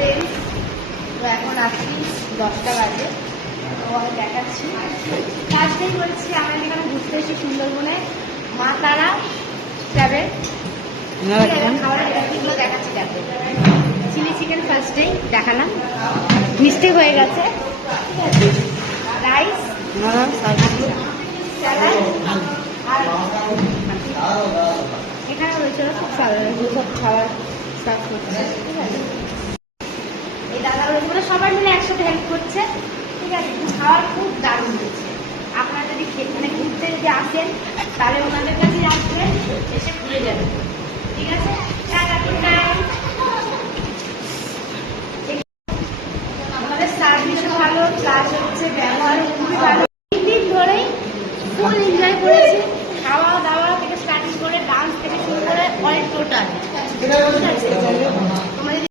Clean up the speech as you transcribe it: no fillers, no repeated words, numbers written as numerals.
Friends, তো এখন রাত্রি 10টা বাজে। তো আমি দেখাচ্ছি লাস্টেই বলছি, আমরা এখানে ঘুরতে এসেছি সুন্দরবনে মা তারা ট্রাভেল। খাবারের রেসিপিগুলো দেখাচ্ছি। দেখো, চিলি চিকেন ফার্স্টেই দেখালাম, মিস্টেক হয়ে গেছে। ঠিক আছে, রাইস, স্যালাড, আর এখানে রয়েছে খুব সব খাবার সার্ভ করছে। ঠিক আছে, এই দাদা রয়েছে, সবাই মিলে একসাথে হেল্প করছে। ঠিক আছে, খাওয়ার খুব দারুণ হয়েছে। আপনারা যদি মানে ঘুরতে যদি আসেন তাহলে ওনাদের কাছেই আসবেন, এসে ঘুরে যাবেন। ঠিক আছে, আমাদের সার্ভিসও ভালো, প্লাস হচ্ছে ব্যবহার খুবই ভালো।